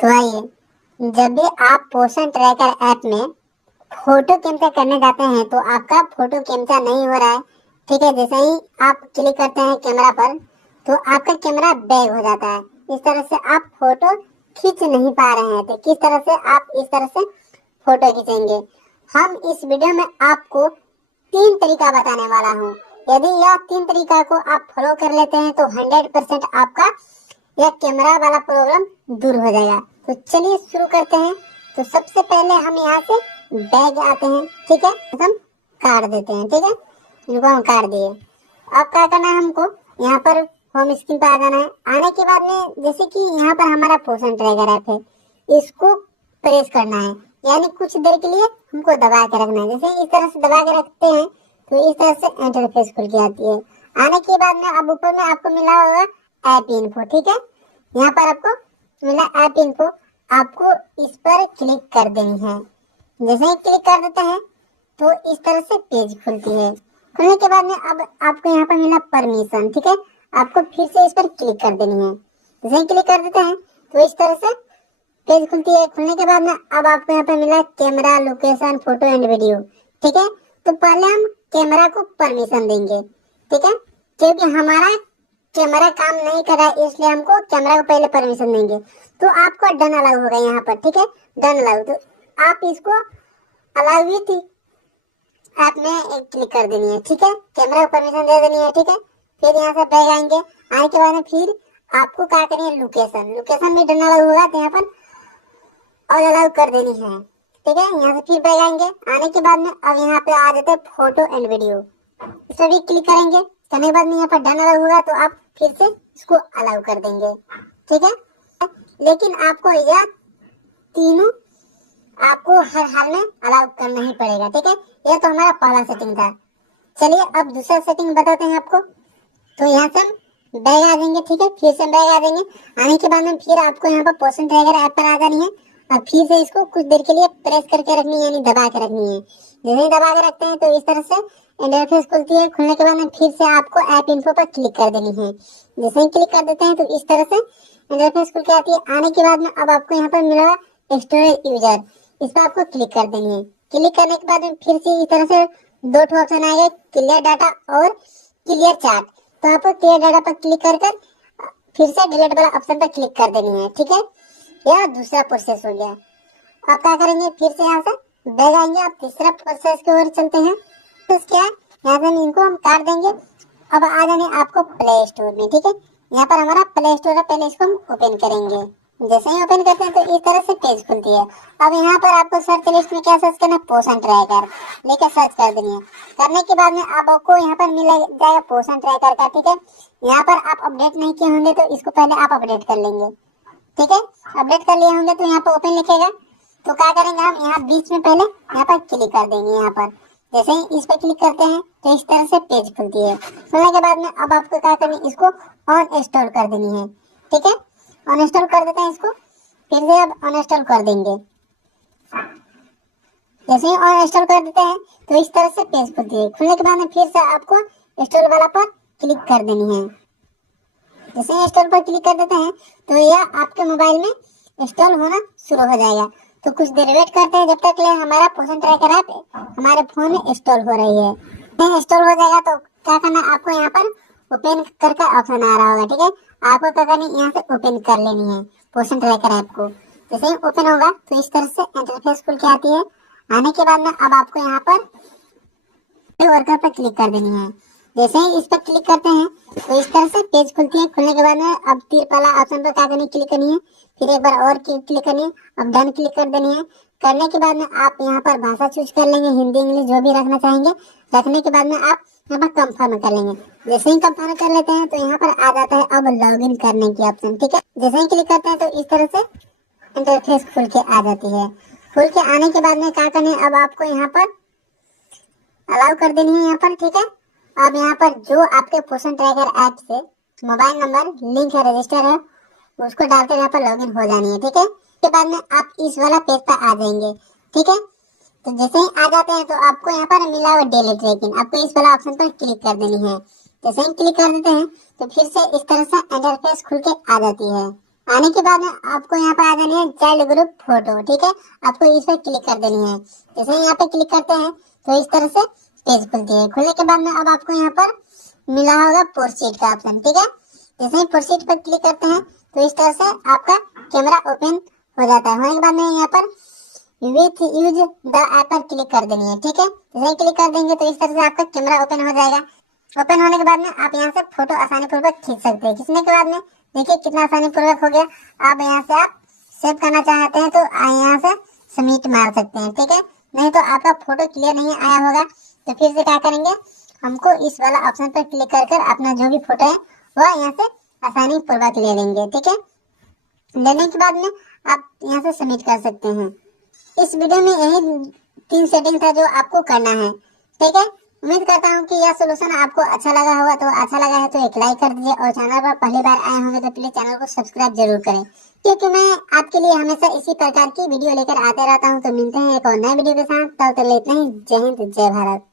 तो आइए, जब भी आप पोषण ट्रैकर ऐप में फोटो कैप्चर करने जाते हैं तो आपका फोटो कैप्चर नहीं हो रहा है। ठीक है, जैसे ही आप क्लिक करते हैं कैमरा पर तो आपका कैमरा बैक हो जाता है। इस तरह से आप फोटो खींच नहीं पा रहे हैं। तो किस तरह से आप इस तरह से फोटो खींचेंगे, हम इस वीडियो में आपको 3 तरीका बताने वाला हूँ। यदि यह 3 तरीका को आप फॉलो कर लेते हैं तो 100% आपका यह कैमरा वाला प्रॉब्लम दूर हो जाएगा। तो चलिए शुरू करते हैं। तो सबसे पहले हम यहाँ से बैग आते हैं। ठीक है, हम काट देते हैं। ठीक है, इनको हम काट दिए। अब क्या करना है, हमको यहाँ पर होम स्क्रीन पर आ जाना है। आने के बाद में जैसे कि यहाँ पर हमारा पोषण ट्रैकर ऐप है, इसको प्रेस करना है, यानी कुछ देर के लिए हमको दबा के रखना है। जैसे इस तरह से दबा के रखते हैं तो इस तरह से इंटरफेस खुल के आती है। आने के बाद में अब ऊपर में आपको मिला होगा ऐप इन्फो। ठीक है, यहाँ पर आपको मिला ऐप इन्फो, आपको इस पर क्लिक कर देनी है। जैसे ही क्लिक कर देते हैं तो इस तरह से पेज खुलती है। खुलने के बाद में अब आपको यहाँ पर मिला परमिशन। ठीक है, आपको फिर से इस पर क्लिक कर देनी है। जैसे ही क्लिक कर देते हैं तो इस तरह से पेज खुलती है। खुलने के बाद में अब आपको यहाँ पर मिला camera, location, photo and video. ठीक है, तो पहले हम कैमरा को परमिशन देंगे। ठीक है, क्योंकि हमारा कैमरा काम नहीं कर रहा है इसलिए हमको कैमरा को पहले परमिशन देंगे। तो आपको डन अलाउ होगा यहाँ पर। ठीक है, डन अलाउ, तो आप इसको अलाउ विथ ऐप में एक क्लिक कर देनी है। ठीक है, कैमरा को परमिशन दे देनी है। ठीक है, फिर यहाँ से बैग आएंगे। आने के बाद में फिर आपको क्या करनी है, लोकेशन भी डन अलाउ होगा तो यहाँ पर और अलाउ कर देनी है। ठीक है, यहाँ से फिर बैग आएंगे। आने के बाद में अब यहाँ पे आ जाते हैं फोटो एंड वीडियो, इस पर भी क्लिक करेंगे। करने के बाद में यहाँ पर डन अलाउ होगा तो आप फिर से इसको अलाउ कर देंगे। ठीक है, लेकिन आपको यह तीनों आपको हर हाल में अलाउ करना ही पड़ेगा। ठीक है, यह तो हमारा पहला सेटिंग था। चलिए अब दूसरा सेटिंग बताते हैं आपको। तो यहाँ से हम बैग आ जाएंगे। ठीक है, फिर से बैग आ जाएंगे। आने के बाद में फिर आपको यहाँ पर पोषण ट्रैकर ऐप पर आ जानी है और फिर से इसको कुछ देर के लिए प्रेस करके रखनी है, यानी दबा के रखनी है। जैसे ही दबा के रखते हैं तो इस तरह से इंटरफेस खुलती है। खुलने के बाद में फिर से आपको ऐप इन्फो पर क्लिक कर देनी है। जैसे ही क्लिक कर देते हैं तो इस तरह से इंटरफेस खुल के आती है। आने के बाद में अब आपको यहाँ पर मिला स्टोरेज यूजर, इस पर आपको क्लिक कर देनी है। क्लिक करने के बाद में फिर से इस तरह से 2 ऑप्शन आएगा, क्लियर डाटा और क्लियर चार्ट। तो आपको क्लियर डाटा पर क्लिक कर फिर से डिलीट वाला ऑप्शन पर क्लिक कर देनी है। ठीक है, यह दूसरा प्रोसेस हो गया। अब क्या करेंगे, फिर से यहाँ से बैग आएंगे। अब तीसरा प्रोसेस की ओर चलते हैं। तो क्या यहाँ से इनको हम काट देंगे। अब आ जाने आपको प्ले स्टोर में। ठीक है, यहाँ पर हमारा प्ले स्टोर है, पहले इसको हम ओपन करेंगे। जैसे ही ओपन करते हैं तो इस तरह से पेज खुलती है। अब यहाँ पर आपको सर्च लिस्ट में क्या सर्च करना है, पोषण ट्रैकर लेकर सर्च कर देनी है। करने के बाद में आपको यहाँ पर मिल जाएगा पोषण ट्रैकर का। ठीक है, यहाँ पर आप अपडेट नहीं किए होंगे तो इसको पहले आप अपडेट कर लेंगे। ठीक है, अपडेट कर लिए होंगे तो यहाँ पर ओपन लिखेगा। तो क्या करेंगे, हम यहाँ बीच में पहले यहाँ पर क्लिक कर देंगे। यहाँ पर जैसे ही इस पर क्लिक करते हैं तो इस तरह से पेज खुलती है। खुलने के बाद में अब आपको क्या करनी है, इसको ऑन इंस्टॉल कर देनी है। ठीक है, ऑन इंस्टॉल कर देते हैं इसको। फिर से अब ऑन इंस्टॉल कर देंगे। जैसे ही ऑन इंस्टॉल कर देते हैं तो इस तरह से पेज खुलती है। खुलने के बाद में फिर से आपको इंस्टॉल वाला पर क्लिक कर देनी है। जैसे ही इंस्टॉल पर क्लिक कर देते हैं तो यह आपके मोबाइल में इंस्टॉल होना शुरू हो जाएगा। तो कुछ देर वेट करते हैं जब तक ले हमारा पोषण ट्रैकर ऐप हमारे फोन में इंस्टॉल हो रही है। इंस्टॉल हो जाएगा तो क्या करना है, आपको यहाँ पर ओपन करके ऑप्शन आ रहा होगा। ठीक है, आपको क्या करनी है, यहाँ से ओपन कर लेनी है पोषण ट्रैकर ऐप को। जैसे ही ओपन होगा तो इस तरह से इंटरफेस खुल के आती है। आने के बाद में अब आपको यहाँ पर वर्कर पर क्लिक कर देनी है। जैसे ही इस पर क्लिक करते हैं तो इस तरह से पेज खुलती है। खुलने के बाद में अब तीर वाला ऑप्शन पर क्या करनी, क्लिक करनी है। फिर एक बार और क्लिक करनी है। अब डन क्लिक कर देनी है। करने के बाद में आप यहाँ पर भाषा चूज कर लेंगे, हिंदी इंग्लिश जो भी रखना चाहेंगे। रखने के बाद में आप यहाँ पर कंफर्म कर लेंगे। जैसे ही कंफर्म कर लेते हैं तो यहाँ पर आ जाता है अब लॉगिन करने की ऑप्शन। ठीक है, जैसे ही क्लिक करते हैं तो इस तरह से इंटरफेस खुल के आ जाती है। खुल के आने के बाद में क्या करना है, अब आपको यहाँ पर अलाउ कर देनी है यहाँ पर। ठीक है, अब यहाँ पर जो आपके पोषण ट्रैकर ऐप से मोबाइल नंबर लिंक है, रजिस्टर है, उसको डालकर यहाँ पर लॉगिन हो जानी है। ठीक है, उसके बाद में आप इस वाला पेज पर आ जाएंगे। ठीक है, तो जैसे ही आ जाते हैं तो आपको यहाँ पर मिला हुआ डेली ट्रैकिंग, आपको इस वाला ऑप्शन पर क्लिक कर देनी है। जैसे ही क्लिक कर देते हैं तो फिर से इस तरह से इंटरफेस खुल के आ जाती है। आने के बाद में आपको यहाँ पर आ जानी है चाइल्ड ग्रुप फोटो, ठीक है। आपको इस पर क्लिक कर देनी है। जैसे ही यहाँ पे क्लिक करते हैं तो इस तरह से पेज खुलती है। खुलने के बाद में अब आपको यहाँ पर मिला होगा प्रोसीड का ऑप्शन, ठीक है। जैसे ही प्रोसीड पर क्लिक करते हैं तो इस तरह से आपका कैमरा ओपन हो जाता है। होने के बाद में यहाँ पर विथ यूज द ऐप पर क्लिक कर देनी है, ठीक है। जैसे ही क्लिक कर देंगे तो इस तरह से आपका कैमरा ओपन हो जाएगा। ओपन होने के बाद में आप यहाँ से फोटो आसानी पूर्वक खींच सकते हैं। खींचने के बाद में देखिए कितना आसानी पूर्वक हो गया। अब यहाँ से आप सेव करना चाहते हैं तो यहाँ से सबमिट मार सकते हैं, ठीक है। नहीं तो आपका फोटो क्लियर नहीं आया होगा तो फिर से क्या करेंगे, हमको इस वाला ऑप्शन पर क्लिक कर अपना जो भी फोटो है वह यहाँ से आसानी पूर्वक ले लेंगे, ठीक है। लेने के बाद में आप यहाँ से सबमिट कर सकते हैं। इस वीडियो में यही 3 सेटिंग था जो आपको करना है, ठीक है। उम्मीद करता हूँ कि यह सोल्यूशन आपको अच्छा लगा होगा। तो अच्छा लगा है तो एक लाइक कर दीजिए और चैनल पर पहली बार आए होंगे तो प्लीज चैनल को सब्सक्राइब जरूर करें, क्योंकि मैं आपके लिए हमेशा इसी प्रकार की वीडियो लेकर आते रहता हूँ। तो मिलते हैं एक और नए वीडियो के साथ, तब तक इतना ही। जय हिंद, जय भारत।